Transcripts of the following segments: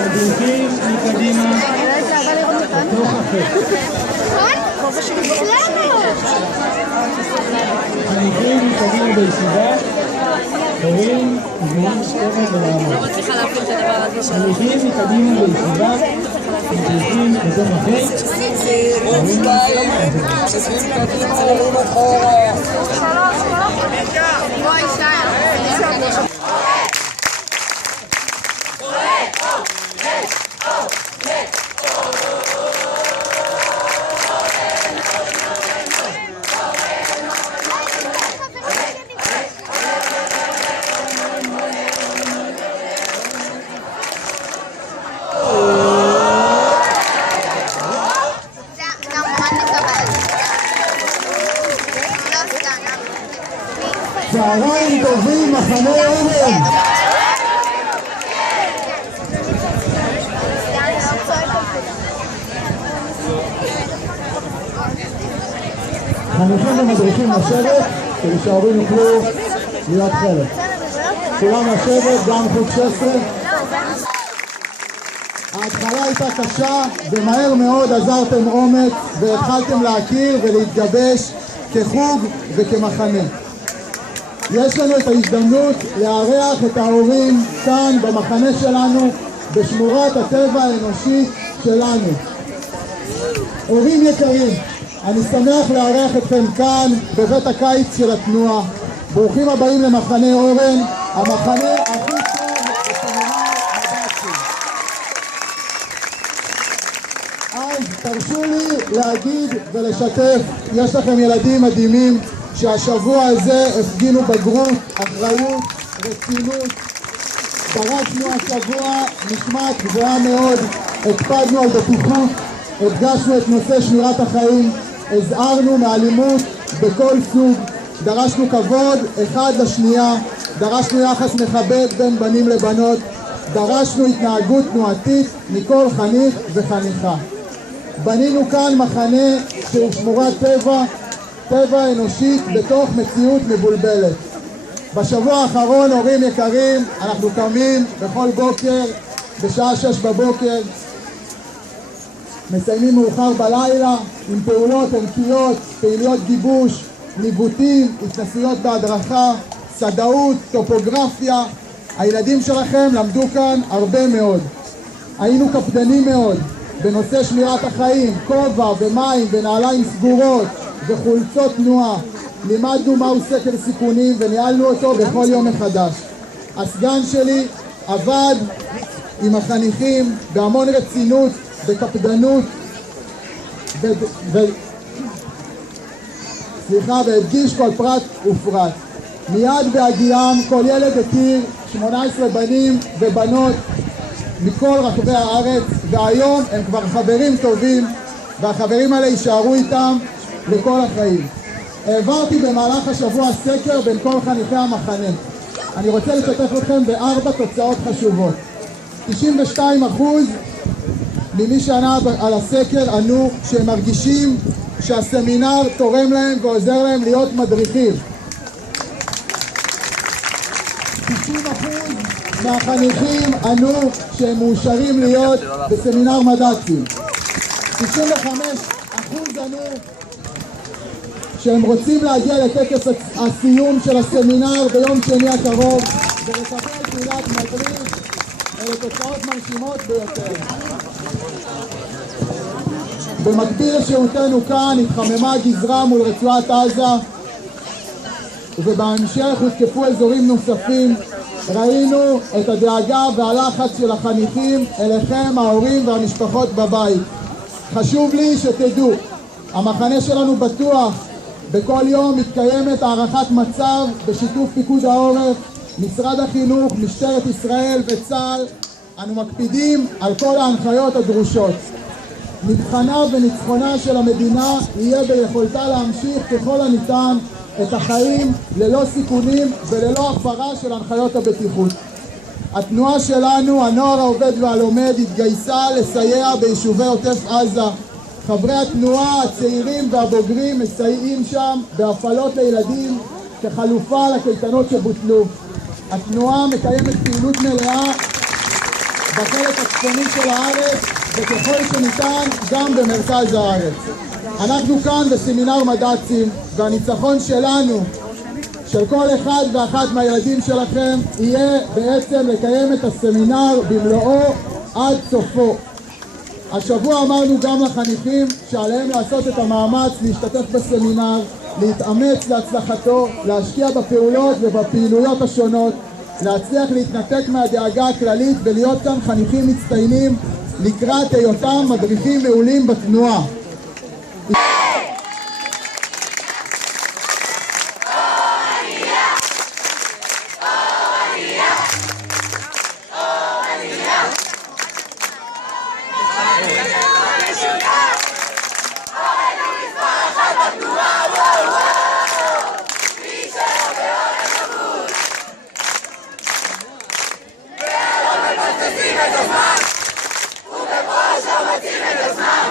מדריכים מקדימה בתוך החץ. חניכים מקדימה בישיבה, הורים גבוהים שכם ולעמוד. חניכים מקדימה בישיבה, מדריכים בתוך החץ, הורים צהריים טובים, מחנה אורן. חניכים ומדריכים לשבת, כדי שההורים יוכלו להיות חלק. כולם לשבת, גם חוג 16. ההתחלה הייתה קשה, ומהר מאוד עזרתם אומץ, והתחלתם להכיר ולהתגבש כחוג וכמחנה. יש לנו את ההזדמנות לארח את ההורים כאן במחנה שלנו, בשמורת הטבע האנושית שלנו. הורים יקרים, אני שמח לארח אתכם כאן בבית הקיץ של התנועה. ברוכים הבאים למחנה אורן, המחנה הכי טוב בסמינר מד"צים. אז תרשו לי להגיד ולשתף, יש לכם ילדים מדהימים שהשבוע הזה הפגינו בגרות, אחריות, רצינות. דרשנו השבוע משמעת גבוהה מאוד, הקפדנו על בטיחות, הדגשנו את נושא שמירת החיים, הזהרנו מאלימות בכל סוג, דרשנו כבוד אחד לשנייה, דרשנו יחס מכבד בין בנים לבנות, דרשנו התנהגות תנועתית מכל חניך וחניכה. בנינו כאן מחנה שהוא שמורת טבע אנושית בתוך מציאות מבולבלת. בשבוע האחרון, הורים יקרים, אנחנו קמים בכל בוקר בשעה 6 בבוקר, מסיימים מאוחר בלילה עם פעולות ערכיות, פעילויות גיבוש, ניווטים, התנסויות בהדרכה, סדאות, טופוגרפיה. הילדים שלכם למדו כאן הרבה מאוד. היינו קפדנים מאוד בנושא שמירת החיים, כובע ומים ונעליים סגורות וחולצות תנועה. לימדנו מהו סקר סיכונים וניהלנו אותו בכל יום מחדש. הסגן שלי עבד עם החניכים בהמון רצינות, בקפדנות, והדגיש כל פרט ופרט. מיד בהגיעם כל ילד הכיר 18 בנים ובנות מכל רחבי הארץ, והיום הם כבר חברים טובים, והחברים האלה יישארו איתם לכל החיים. העברתי במהלך השבוע סקר בין כל חניכי המחנה. אני רוצה לשתף אתכם ב4 תוצאות חשובות. 92% ממי שענה על הסקר ענו שהם מרגישים שהסמינר תורם להם ועוזר להם להיות מדריכים. 90% מהחניכים ענו שהם מאושרים להיות בסמינר מד"צים. 95% ענו שהם רוצים להגיע לטקס הסיום של הסמינר ביום שני הקרוב ולקבל תעודת מדריך. אלה תוצאות מרשימות ביותר. במקביל לשהותנו כאן התחממה גזרה מול רצועת עזה, ובהמשך הותקפו אזורים נוספים. ראינו את הדאגה והלחץ של החניכים אליכם, ההורים והמשפחות בבית. חשוב לי שתדעו, המחנה שלנו בטוח. בכל יום מתקיימת הערכת מצב בשיתוף פיקוד העורף, משרד החינוך, משטרת ישראל וצה"ל. אנו מקפידים על כל ההנחיות הדרושות. מבחנה וניצחונה של המדינה יהיה ביכולתה להמשיך ככל הניתן את החיים ללא סיכונים וללא הפרה של הנחיות הבטיחות. התנועה שלנו, הנוער העובד והלומד, התגייסה לסייע ביישובי עוטף עזה. חברי התנועה, הצעירים והבוגרים מסייעים שם בהפעלות לילדים כחלופה לקייטנות שבוטלו. התנועה מקיימת פעילות מלאה בחלק הצפוני של הארץ, וככל שניתן גם במרכז הארץ. אנחנו כאן בסמינר מד"צים, והניצחון שלנו, של כל אחד ואחת מהילדים שלכם, יהיה בעצם לקיים את הסמינר במלואו עד סופו. השבוע אמרנו גם לחניכים שעליהם לעשות את המאמץ להשתתף בסמינר, להתאמץ להצלחתו, להשקיע בפעולות ובפעילויות השונות, להצליח להתנתק מהדאגה הכללית ולהיות כאן חניכים מצטיינים לקראת היותם מדריכים מעולים בתנועה. ובבואש המתאים את הזמן,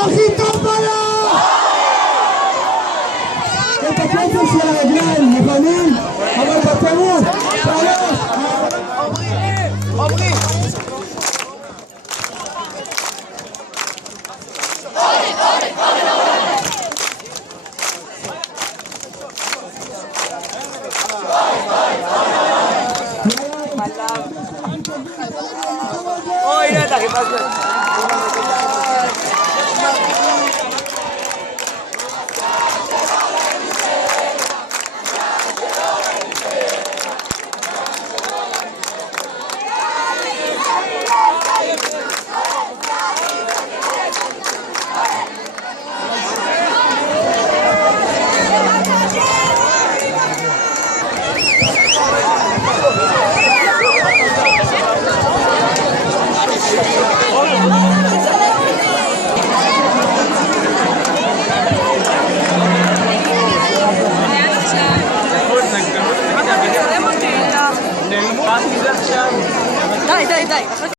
הכי טוב בעולם!